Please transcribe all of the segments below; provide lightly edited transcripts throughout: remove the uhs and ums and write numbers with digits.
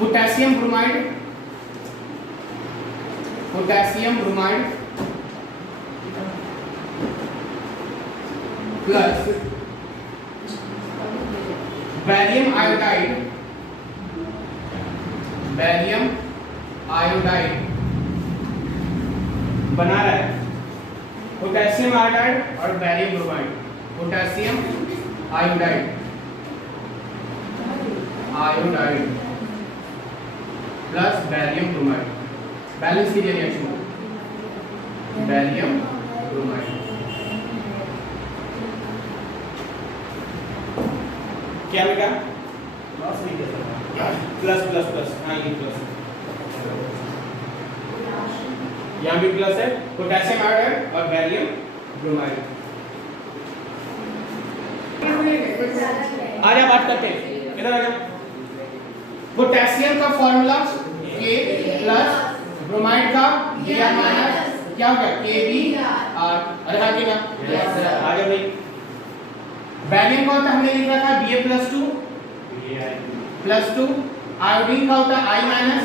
Potassium bromide plus barium iodide बना रहा है। पोटेशियम आयोडाइड और barium bromide, potassium iodide plus barium bromide, balance कीजिए रिएक्शन को, बैरियम ब्रोमाइड क्या बेटा प्लस प्लस प्लस, हाँ ये प्लस, यहाँ भी प्लस है, पोटेशियम आयोडाइड और बैरियम ब्रोमाइड। आजा बात करते हैं, इधर आ जाओ। पोटेशियम का फॉर्मूला K प्लस ब्रोमाइड का Br माइनस क्या हो गया KBr, अरे हाँ कि ना, आगे भाई। बैरियम का होता है हमने लिख रखा है Ba प्लस 2, आयोडीन का होता है I माइनस,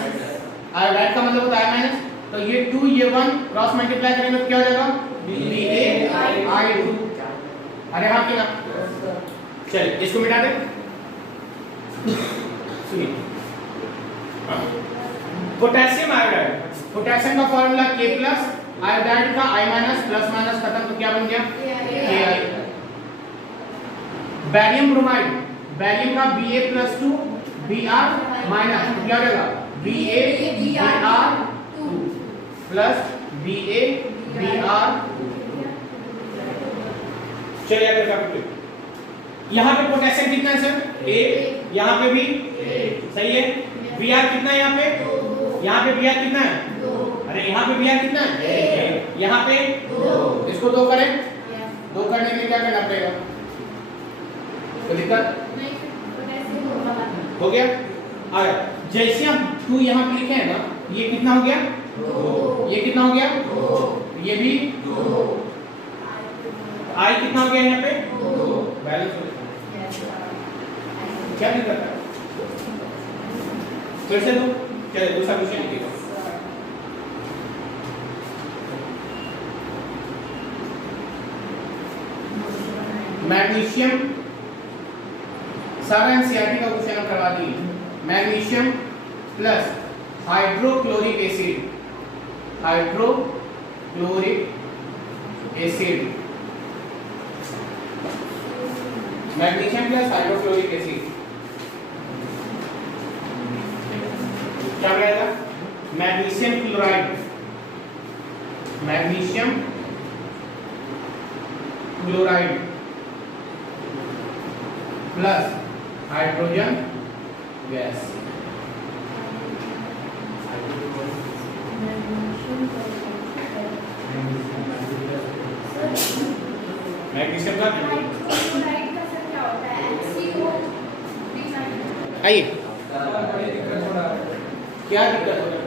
आयोडाइड का मतलब होता है I माइनस, तो ये 2 ये 1 क्रॉस मल्टीप्लाई करेंगे तो क्या हो जाएगा Ba2, अरे हाँ कि ना। चलिए इसको मिटा दे, सुनिए। पोटेशियम आयोडाइड, पोटेशियम का फॉर्मूला K प्लस, आयोडाइड का I माइनस, प्लस माइनस खत्म तो क्या बन गया Ki। बैरियम ब्रोमाइड, बैरियम का Ba प्लस 2 Br माइनस क्या हो जाएगा Ba Br2 plus Ba Br। चलिए आगे करते हैं। यहाँ पे पोटेशियम कितना है सर 1, यहाँ पे भी सही है। Br कितना है यहाँ पे, यहाँ पे Br कितना है, अरे यहाँ पे Br कितना है, यहाँ पे 2, इसको 2 करें, 2 करने के लिए क्या करना पड़ेगा, तो दिक्कत हो गया। आया जैसे हम 2 यहाँ पे लिखे हैं ना, ये कितना हो गया 2, ये कितना हो गया 2, ये भी 2, I कितना हो गया यहाँ पे 2, बैलेंस हो गया। क्या नहीं करता फिर से 2, चलिए दूसरा क्वेश्चन लिखिएगा। मैग्नीशियम, सारा एनसीईआरटी का क्वेश्चन हम करवा दिए। Magnesium plus hydrochloric acid, magnesium plus hydrochloric acid क्या बनेगा magnesium chloride plus hydrogen gas. Magnesium का आइए क्या दिक्कत हो रहा है,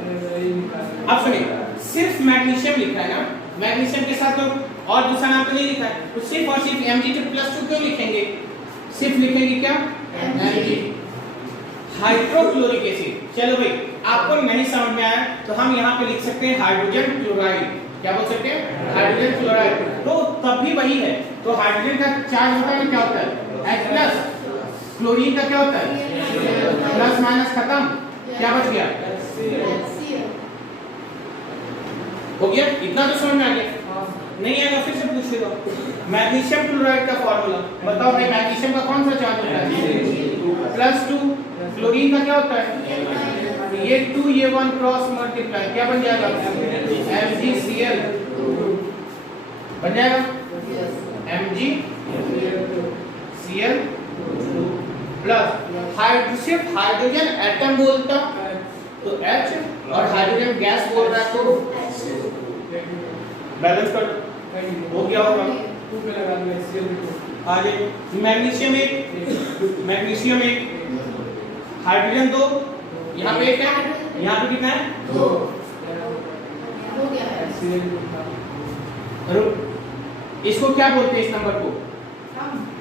अब सुनिए सिर्फ मैग्नीशियम लिखा है ना, मैग्नीशियम के साथ तो और दूसरा नाम तो नहीं लिखा है, तो सिर्फ और सिर्फ Mg2+2 क्यों लिखेंगे, सिर्फ लिखेंगे क्या Mg। हाइड्रोक्लोरिक एसिड, चलो भाई आपको नहीं समझ में आया तो हम यहाँ पे लिख सकते हैं हाइड्रोजन क्लोराइड, क्या बोल सकते हैं हाइड्रोजन क्लोराइड, तो तब भी वही है। तो हाइड्रोजन का चार्ज होता है ना, क्या होता है H+, क्लोरीन का क्या होता है प्लस माइनस खत्म, क्या बच गया हो गया। इतना तो समझ में आ गया, नहीं आएगा फिर से पूछ लेगा। मैग्नीशियम क्लोराइड का फॉर्मूला बताओ भाई, मैग्नीशियम का कौन सा चार्ज होता है +2, क्लोरीन का क्या होता है ये 2 ये 1 क्रॉस मल्टीप्लाई क्या बन जाएगा MgCl बन जाएगा MgCl प्लस सिर्फ हाइड्रोजन एटम बोलता तो H और हाइड्रोजन गैस बोल रहा है तो बैलेंस कर हो गया होगा। आगे मैग्नीशियम 1 हाइड्रोजन 2, यहाँ पे क्या है, यहाँ पे कितना है 2 हो गया। इसको क्या बोलते हैं इस नंबर को,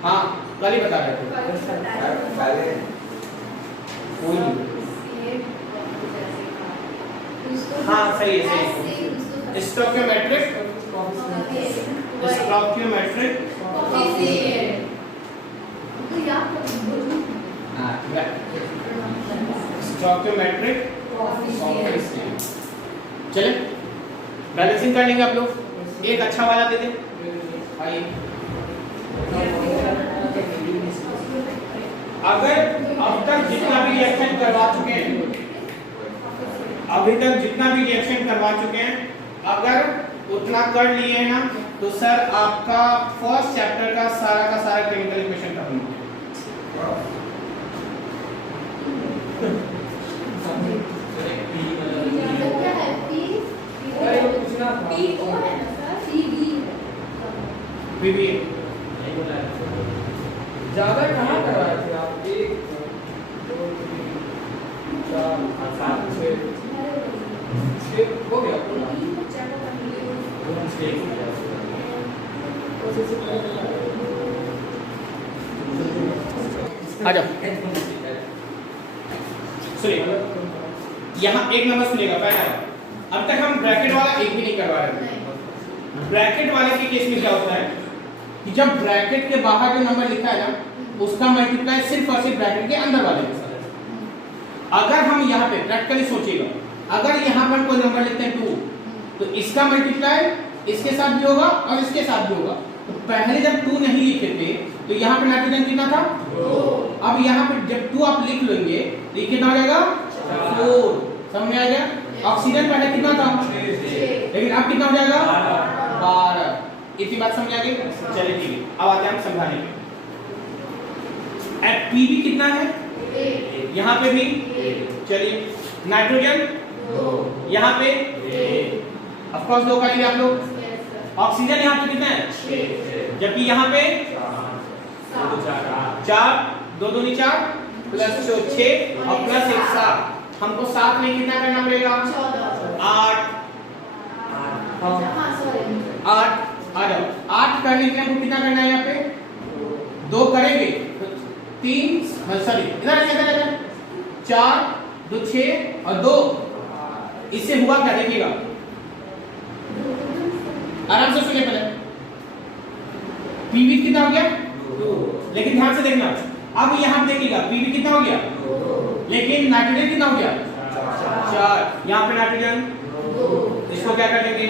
हाँ कल ही बता रहे थे। सही है स्टोइकियोमेट्रिक स्टोइकियोमेट्रिक स्टोइकियोमेट्रिक चले बैलेंसिंग कर लेंगे आप लोग। एक अच्छा वाला दे दे आइए। अगर अब तक जितना भी रिएक्शन करवा चुके हैं अगर उतना कर लिए ना तो सर आपका फर्स्ट चैप्टर का सारा केमिकल इक्वेशन खत्म हो गया। ज्यादा कहाँ करवाए थे आप? 1 2 3 4 5 6 हो गया पूरा। आ जाओ सुनिए, यहाँ एक नंबर सुनिएगा पहला। अब तक हम ब्रैकेट वाला एक भी नहीं करवा रहे थे। ब्रैकेट वाले के केस में क्या होता है कि जब ब्रैकेट के बाहर जो नंबर लिखा है ना उसका मल्टीप्लाई सिर्फ और सिर्फ ब्रैकेट के अंदर वाले के साथ। अगर हम यहाँ पे प्रैक्टिकली सोचिएगा, अगर यहाँ पर कोई नंबर लिखते हैं 2 तो इसका मल्टीप्लाई इसके साथ भी होगा और इसके साथ भी होगा। तो पहले जब 2 नहीं लिखे थे तो यहाँ पे नाइट्रोजन कितना था 2। अब यहाँ पे जब 2 आप लिख लेंगे तो ये कितना हो जाएगा 4। समझ में आ गया? ऑक्सीजन पहले कितना था 6 लेकिन अब कितना हो जाएगा 12। इतनी बात समझ आ गई? चलिए ठीक है, अब आते हैं हम समझाने पे। पीवी कितना है यहाँ पे भी? चलिए नाइट्रोजन 2 यहाँ पे ऑफ कोर्स 2 करेंगे आप लोग। ऑक्सीजन यहाँ पे कितना है 6 जबकि यहाँ पे 4 2 2 4 प्लस 6 और प्लस 1 7। हमको 7 में कितना करना पड़ेगा 8 आ जाओ। 8 करने के लिए हमको कितना करना है यहाँ पे 2 करेंगे तो 3 सॉरी इधर 4 2 6 और 2। इससे हुआ क्या देखिएगा, आराम से सुनिए पहले। पीवी कितना हो गया 2 लेकिन ध्यान से देखना। अब यहाँ पे देखिएगा पीवी कितना हो गया 2 लेकिन नाइट्रोजन कितना हो गया 4। यहाँ पे नाइट्रोजन 2 इसको क्या कर देंगे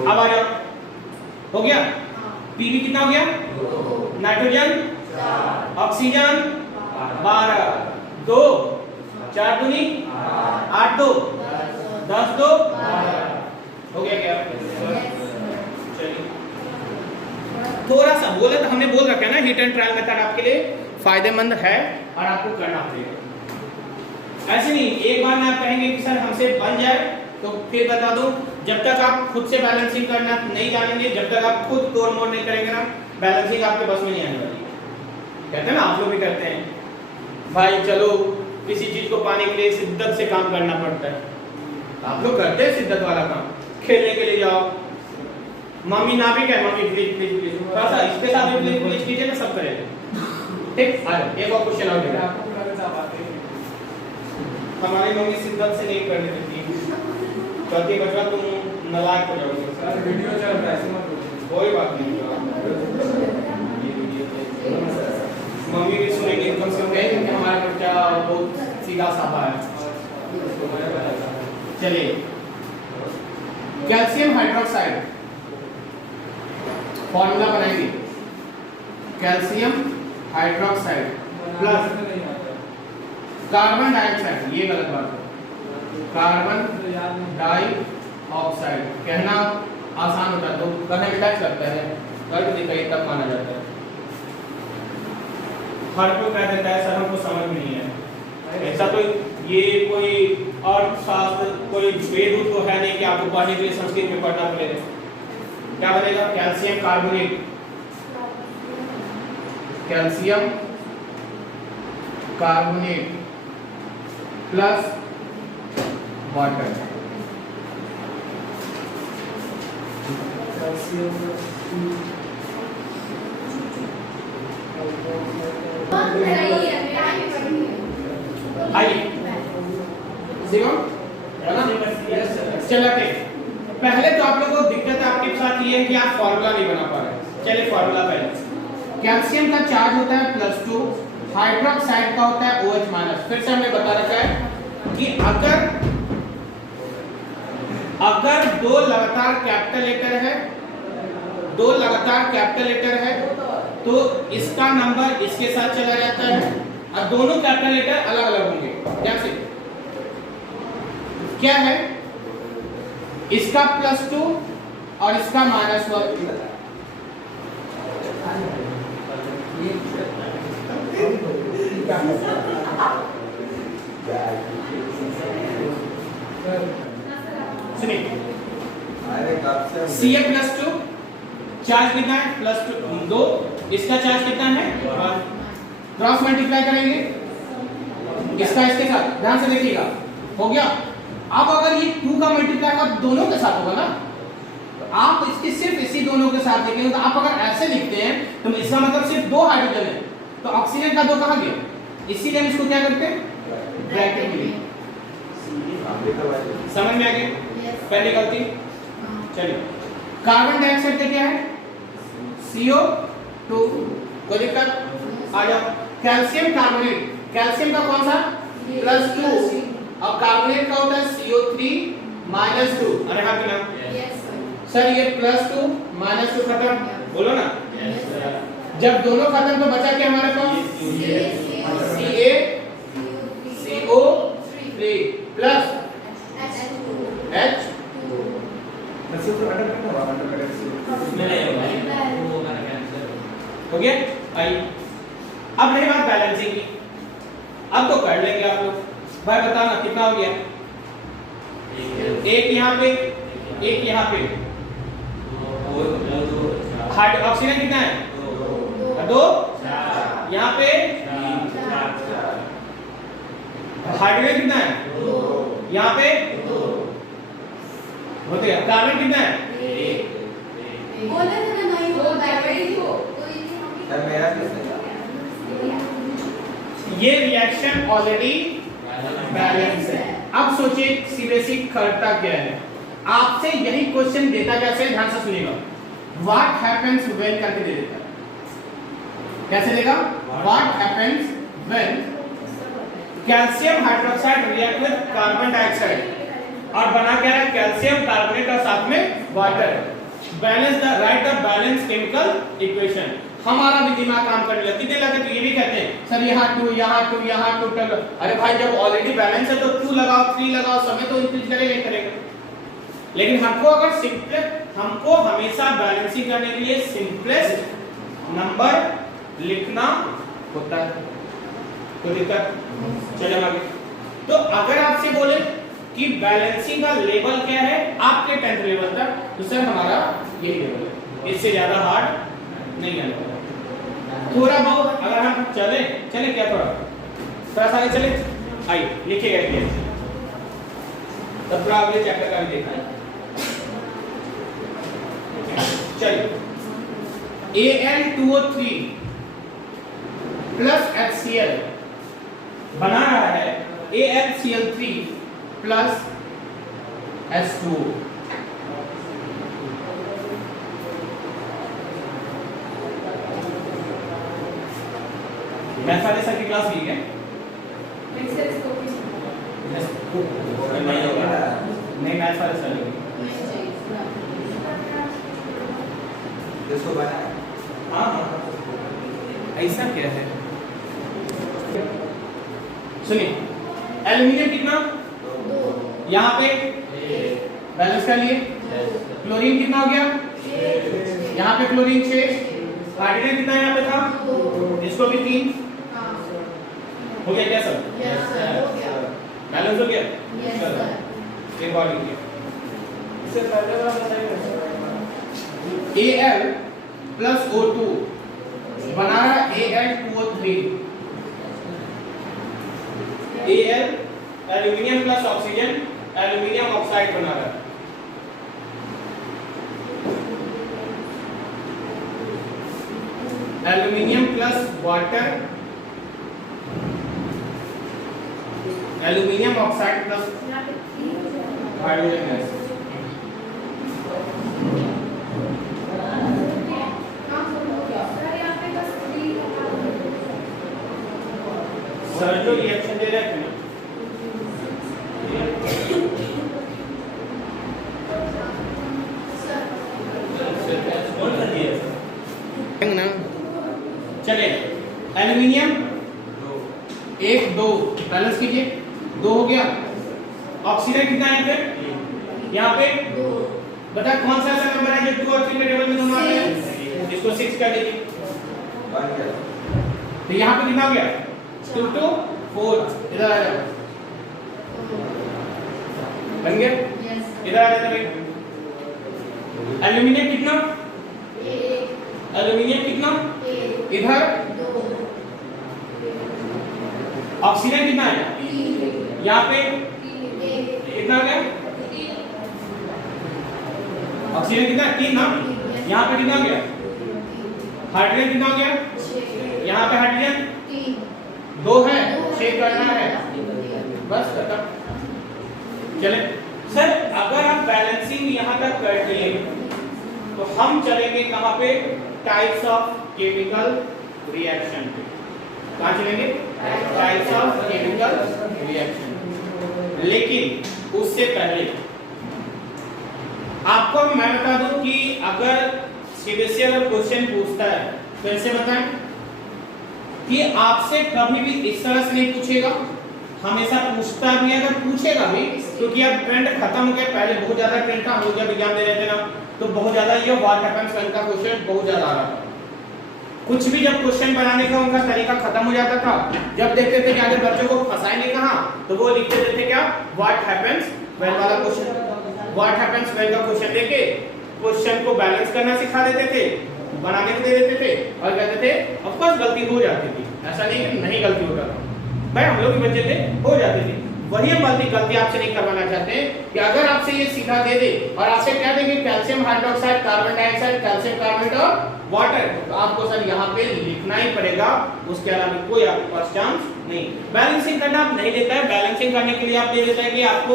अब आ जाओ हो गया। पीवी कितना हो गया 2 नाइट्रोजन 4 ऑक्सीजन 12 2 4 दूनी 8 2 10 2 हो गया क्या? चलिए थोड़ा सा बोले तो हमने बोल रखा है ना हिट एंड ट्रायल मेथड आपके लिए फायदेमंद है और आपको करना पड़ेगा। ऐसे नहीं एक बार में आप कहेंगे कि सर हमसे बन जाए तो फिर बता दो। जब तक आप खुद से बैलेंसिंग करना नहीं जानेंगे, जब तक आप खुद तोड़ मोड़ नहीं करेंगे ना बैलेंसिंग आपके बस में नहीं आने वाली। कहते हैं ना आप लोग भी करते हैं भाई चलो किसी चीज को पाने के लिए शिद्दत से काम करना पड़ता है। आप लोग करते हैं शिद्दत वाला काम, खेलने के लिए जाओ मम्मी ना भी कहे मम्मी प्लीज प्लीज प्लीज थोड़ा सा इसके साथ भी प्लीज प्लीज कीजिए ना सब करेंगे। ठीक आ जाओ एक और क्वेश्चन और हमारी मम्मी शिद्दत से नहीं करने देती कहती बच्चा तुम नालायक हो जाओगे। सर वीडियो चल रहा है कोई बात नहीं मम्मी भी सुनेंगे कम से कम कहेंगे कि हमारा बच्चा बहुत सीधा साधा है। चलिए कैल्शियम हाइड्रोक्साइड फॉर्मूला बनाएंगे। Calcium hydroxide plus carbon dioxide, ये गलत बात है, कार्बन डाइऑक्साइड कहना आसान होता है तो कहने में टच लगता है, कर दिखाई तब माना जाता है। हर कोई कह देता है सर हमको समझ में नहीं है। ऐसा तो ये कोई अर्थशास्त्र कोई वेद तो है नहीं कि आपको पढ़ने के लिए संस्कृत में पढ़ना पड़ेगा। क्या बनेगा calcium carbonate, calcium carbonate plus water. आइए ये है कि आप फॉर्मूला नहीं बना पा रहे। चलिए फॉर्मूला पहले। कैल्शियम का चार्ज होता है +2, हाइड्रोक्साइड का होता है OH-। फिर से हमने बता रखा है कि अगर दो लगातार कैपिटल लेटर है, दो लगातार कैपिटल लेटर है, तो इसका नंबर इसके साथ चला जाता है और दोनों कैपिटल लेटर अलग अलग होंगे। जैसे क्या है, इसका +2 और इसका -1। सुनिए, Ca+2 चार्ज कितना है +2, इसका चार्ज कितना है 1। क्रॉस मल्टीप्लाई करेंगे इसका इसके साथ, ध्यान से देखिएगा, हो गया। अब अगर ये 2 का मल्टीप्लाई का दोनों के साथ होगा ना, तो आप इसके सिर्फ इसी दोनों के साथ लिखेंगे। तो आप अगर ऐसे लिखते हैं तो इसका मतलब सिर्फ 2 हाइड्रोजन है, तो ऑक्सीजन का 2 कहां गया, इसीलिए हम इसको क्या करते हैं ब्रैकेट में। समझ में आ गया पहली गलती। चलिए, कार्बन डाइऑक्साइड का क्या है CO2, कोई दिक्कत आ जाओ। कैल्शियम कार्बोनेट, कैल्शियम का कौन सा +2 और कार्बोनेट का होता है CO3 -2। अरे हाँ कि ना सर, ये +2 -2 खत्म, बोलो ना। जब दोनों खत्म तो बचा क्या हमारे पास CaCO3 प्लस H। हो गया। आई अब रही बात बैलेंसिंग की, अब तो कर लेंगे आप लोग। भाई बताना कितना हो गया, एक यहाँ पे, एक यहाँ पे। ऑक्सीजन कितना है 2, यहाँ पे हाइड्रोजन कितना है यहाँ पे होते हैं। कार्बन कितना है ये रिएक्शन ऑलरेडी बैलेंस है। अब सोचिए सीबीएसई करता क्या है, आपसे यही क्वेश्चन देता कैसे, ध्यान से सुनिएगा। व्हाट हैपेंस व्हेन करके दे देता है, कैसे देगा, what happens when calcium hydroxide react with carbon dioxide, और बना क्या है कैल्शियम कार्बोनेट और साथ में water. Balance the right the balance chemical equation. हमारा भी दिमाग काम करने लगा, कितने लगे तो ये भी कहते हैं सर यहाँ 2 यहाँ 2 यहाँ 2 टल। अरे भाई जब ऑलरेडी बैलेंस है तो 2 लगाओ 3 लगाओ, समय तो इंक्रीज करेगा ही करेगा। लेकिन हमको अगर सिंपलेस्ट, हमको हमेशा बैलेंसिंग करने के लिए सिंपलेस्ट नंबर लिखना होता है। तो दिक्कत, चले आगे। तो अगर आपसे बोले कि बैलेंसिंग का लेवल क्या है आपके 10th लेवल तक, तो सर हमारा यही लेवल है, इससे ज्यादा हार्ड नहीं है। थोड़ा बहुत अगर हम चले क्या थोड़ा सा आगे चले, आइए लिखिएगा ये, तब थोड़ा अगले चैप्टर का भी देखा है। चलिए, Al2O3 प्लस HCl बना रहा है AlCl3 प्लस H2O। मैथ वाले सर की क्लास ली है नहीं, मैथ वाले सर इसको बनाया। हाँ, ऐसा क्या है, सुनिए। एल्यूमिनियम कितना 2, यहाँ पे बैलेंस कर लिए। क्लोरीन कितना हो गया, यहाँ पे क्लोरीन 6, हाइड्रोजन कितना यहाँ पे था 2, इसको भी 3 हो गया क्या सब? बैलेंस हो गया। एक बार लिखिए, इससे पहले वाला बताइए। Al प्लस O2 बना रहा है Al2O3। Al aluminium plus oxygen, aluminium oxide बना रहा है। Aluminium plus water, aluminium oxide plus hydrogen gas. Sir जो रिएक्शन दे रहे हैं ना, चले एल्यूमिनियम 1 2 बैलेंस कीजिए, 2 हो गया। ऑक्सीजन कितना है यहाँ पे बता कौन सा ऐसा नंबर है जो 2 और 3 के टेबल में दोनों आते हैं, इसको 6 कर दीजिए। तो यहाँ पे कितना हो गया 2 2 4, इधर आ जाओ, बन गया। इधर आ जाओ। एल्यूमिनियम कितना, एल्यूमिनियम कितना इधर, ऑक्सीजन कितना है यहाँ पे कितना हो गया, ऑक्सीजन कितना 3 ना, यहाँ पे कितना हो गया, हाइड्रोजन कितना हो गया, यहाँ पे हाइड्रोजन 2 है, 6 करना है, बस खत्म। चले सर अगर आप बैलेंसिंग यहाँ तक कर लिए तो हम चलेंगे कहाँ पे, टाइप्स ऑफ केमिकल रिएक्शन पे। कहाँ चलेंगे, टाइप्स ऑफ केमिकल रिएक्शन। लेकिन उससे पहले आपको मैं बता दूं कि अगर सीबीएसई अगर क्वेश्चन पूछता है तो ऐसे बताएं कि आपसे कभी भी इस तरह से नहीं पूछेगा, हमेशा पूछता भी अगर पूछेगा भी, क्योंकि अब ट्रेंड खत्म हो गया। पहले बहुत ज्यादा ट्रेंड था, हम लोग जब एग्जाम दे रहे थे ना तो बहुत ज्यादा ये व्हाट हैपेंस व्हेन का क्वेश्चन बहुत ज्यादा आ रहा था। कुछ भी जब क्वेश्चन बनाने का उनका तरीका खत्म हो जाता था, जब देखते थे कि आगे बच्चों को फंसाएंगे कहां, तो वो लिख देते थे क्या, व्हाट हैपेंस व्हेन वाला क्वेश्चन। व्हाट हैपेंस व्हेन का क्वेश्चन देके क्वेश्चन को बैलेंस करना सिखा देते थे, बनाने को दे देते थे और कहते थे ऑफ कोर्स गलती हो जाती थी, ऐसा नहीं कि नहीं गलती होता था भाई, हम लोग भी बच्चे थे, हो जाती थी। वही हम गलती आपसे नहीं करवाना चाहते हैं कि अगर आपसे ये सीखा दे दे और आपसे क्या देंगे calcium hydroxide, carbon dioxide, calcium carbonate और वाटर, तो आपको सर यहाँ पे लिखना ही पड़ेगा, उसके अलावा कोई आपके पास चांस नहीं। बैलेंसिंग करना आप नहीं देता है, बैलेंसिंग करने के लिए आप दे देता है कि आपको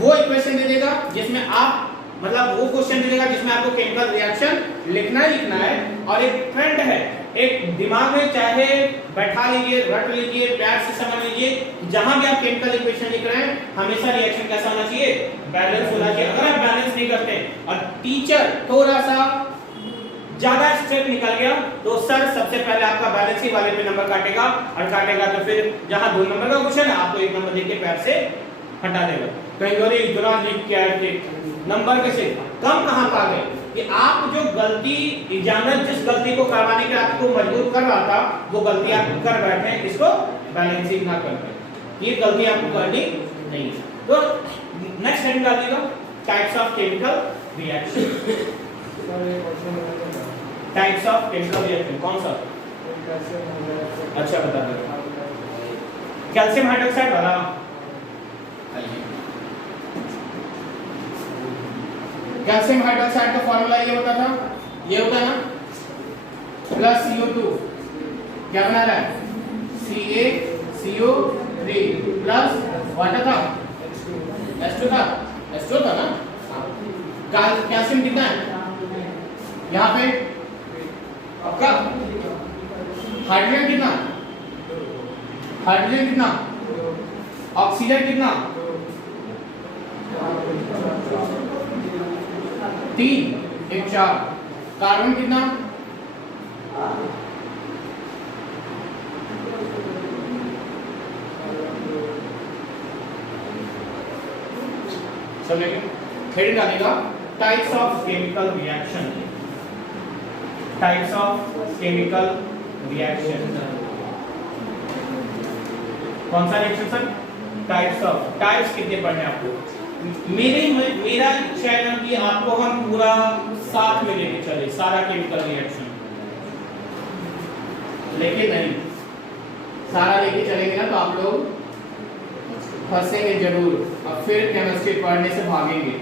वो इक्वेशन दे देगा जिसमें आप मतलब वो क्वेश्चन दे देगा जिसमें आपको केमिकल रिएक्शन लिखना ही लिखना है। और एक ट्रेंड है, एक दिमाग में चाहे बैठा लीजिए, रट लीजिए, प्यार से समझ लीजिए, जहां भी आप केमिकल इक्वेशन लिख रहे हैं हमेशा रिएक्शन कैसा होना चाहिए, बैलेंस होना चाहिए। अगर आप बैलेंस नहीं करते और टीचर थोड़ा सा ज्यादा स्ट्रेट निकल गया तो सर सबसे पहले आपका बैलेंसिंग वाले पे नंबर काटेगा, और काटेगा तो फिर जहां 2 नंबर का क्वेश्चन है आपको 1 नंबर देके पैर से हटा देगा। कहीं इतना लिख के आए थे, नंबर कैसे कम कहां पा गए कि आप जो गलती एग्जामिनर जिस गलती को करवाने के आपको मजबूर कर रहा था वो गलती आप कर बैठे, इसको बैलेंसिंग ना करके, ये गलती आपको करनी नहीं। तो नेक्स्ट हेडिंग कर देगा types of chemical reaction. Types of chemical reaction कौन सा, अच्छा बता दो, कैल्शियम हाइड्रोक्साइड वाला। कैल्शियम हाइड्रोक्साइड का फॉर्मूला ये होता था, ये होता है ना प्लस CO2, क्या बना रहा है CaCO3 प्लस वाटर था H2 था, H2 था ना। कैल्शियम कितना है यहाँ पे आपका, हाइड्रोजन कितना, हाइड्रोजन कितना, ऑक्सीजन कितना 3 1 4, कार्बन कितना सब लेंगे। हेडिंग डालेगा types of chemical reaction, types of chemical reaction. कौन सा reaction sir, types of, types कितने पढ़ने आपको, मेरा इच्छा है ना कि आपको हम पूरा साथ में लेके चले सारा केमिकल रिएक्शन, लेकिन नहीं सारा लेके चलेंगे ना तो आप लोग फंसेंगे जरूर और फिर केमिस्ट्री पढ़ने से भागेंगे।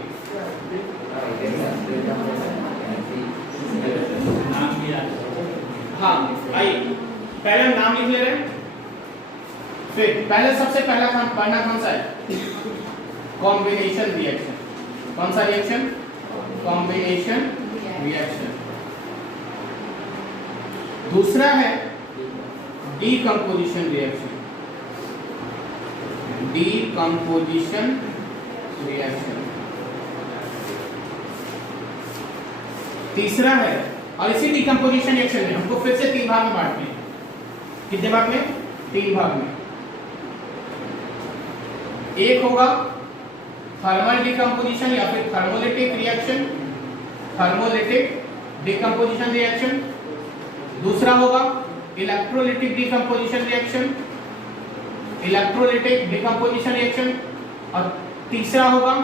हाँ आइए पहले हम नाम लिख ले रहे हैं, फिर पहले सबसे पहला काम पढ़ना कौन सा है, कॉम्बिनेशन रिएक्शन। कौन सा रिएक्शन, कॉम्बिनेशन रिएक्शन। दूसरा है डीकंपोजिशन रिएक्शन। तीसरा है, और इसी डीकंपोजिशन रिएक्शन में हमको फिर से 3 भाग में बांटने हैं। कितने भाग में? 3 भाग में। एक होगा थर्मल डीकंपोजिशन या फिर थर्मोलिटिक रिएक्शन, थर्मोलिटिक डीकंपोजिशन रिएक्शन। दूसरा होगा electrolytic decomposition reaction, electrolytic decomposition reaction. और तीसरा होगा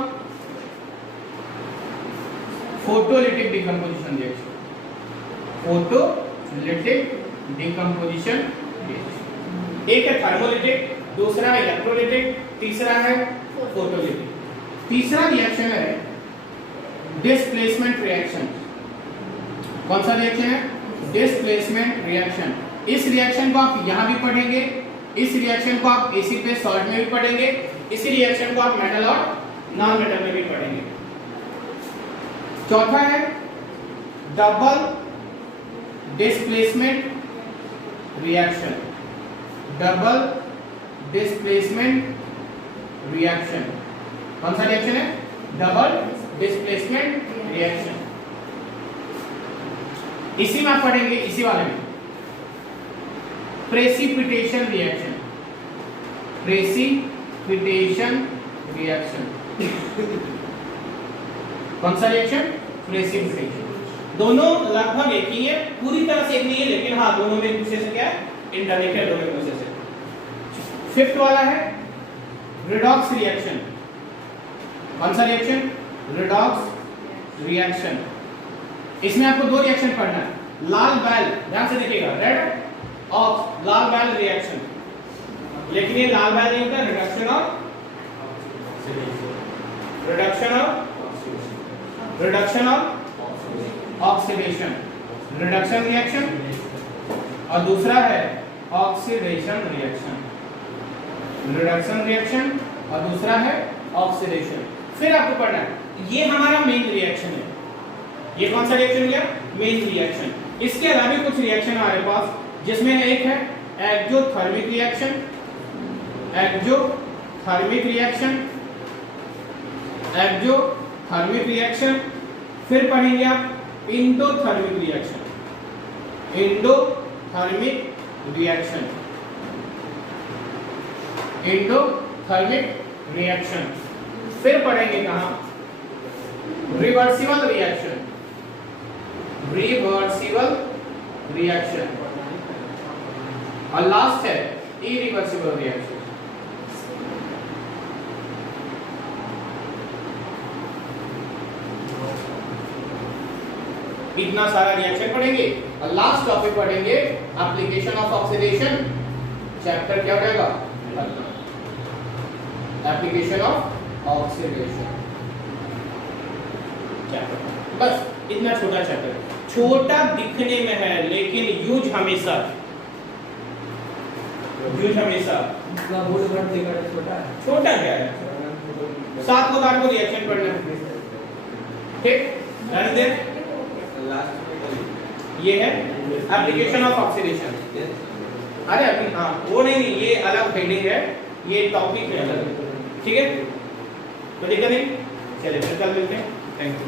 photolytic decomposition reaction, photolytic decomposition reaction. एक है थर्मोलिटिक, दूसरा है इलेक्ट्रोलिटिक, तीसरा है फोटोलिटिक। तीसरा रिएक्शन है डिस्प्लेसमेंट रिएक्शन। कौन सा रिएक्शन है? Displacement reaction. इस रिएक्शन को आप यहां भी पढ़ेंगे, इस रिएक्शन को आप एसिड बेस सॉल्ट में भी पढ़ेंगे, इसी रिएक्शन को आप मेटल और नॉन मेटल में भी पढ़ेंगे। चौथा है double displacement reaction, double displacement reaction. कौन सा रिएक्शन है? Double displacement reaction. इसी में आप पढ़ेंगे, इसी वाले में प्रेसिपिटेशन रिएक्शन, प्रेसिपिटेशन रिएक्शन। कौन सा रिएक्शन? प्रेसिपिटेशन। दोनों लगभग एक ही है, पूरी तरह से एक नहीं है, लेकिन हाँ दोनों में एक दूसरे से क्या है? इंटरलिंक्ड है दोनों एक दूसरे से। फिफ्थ वाला है रिडॉक्स रिएक्शन। कौन सा रिएक्शन? Redox reaction. इसमें आपको 2 रिएक्शन पढ़ना है, लाल बैल, ध्यान से देखिएगा, रेड ऑक्स, लाल बैल रिएक्शन। लेकिन ये लाल बैल नहीं होता, रिडक्शन और ऑक्सीडेशन, रिडक्शन रिएक्शन। और दूसरा है ऑक्सीडेशन रिएक्शन, रिडक्शन रिएक्शन और दूसरा है ऑक्सीडेशन। फिर आपको पढ़ना है, ये हमारा मेन रिएक्शन है। ये कौन सा रिएक्शन हो गया? Main reaction. इसके अलावा कुछ रिएक्शन हमारे पास, जिसमें एक है exothermic reaction, exothermic reaction, exothermic reaction. फिर पढ़ेंगे आप endothermic reaction, endothermic reaction, endothermic reaction. फिर पढ़ेंगे कहां? Reversible reaction, reversible reaction. और लास्ट है इरिवर्सिबल रिएक्शन। इतना सारा रिएक्शन पढ़ेंगे और लास्ट टॉपिक पढ़ेंगे एप्लीकेशन ऑफ ऑक्सीडेशन। चैप्टर क्या हो जाएगा? Application of oxidation chapter. बस इतना छोटा चैप्टर, छोटा दिखने में है लेकिन यूज हमेशा छोटा क्या है? 7 को 8 को रिएक्शन पढ़ना है, ठीक? रहने दे। ये है एप्लीकेशन ऑफ ऑक्सीडेशन। अरे अभी हाँ वो नहीं, ये अलग हेडिंग है, ये टॉपिक है अलग, ठीक है? तो दिक्कत नहीं, चलिए फिर कल मिलते हैं। Thank you.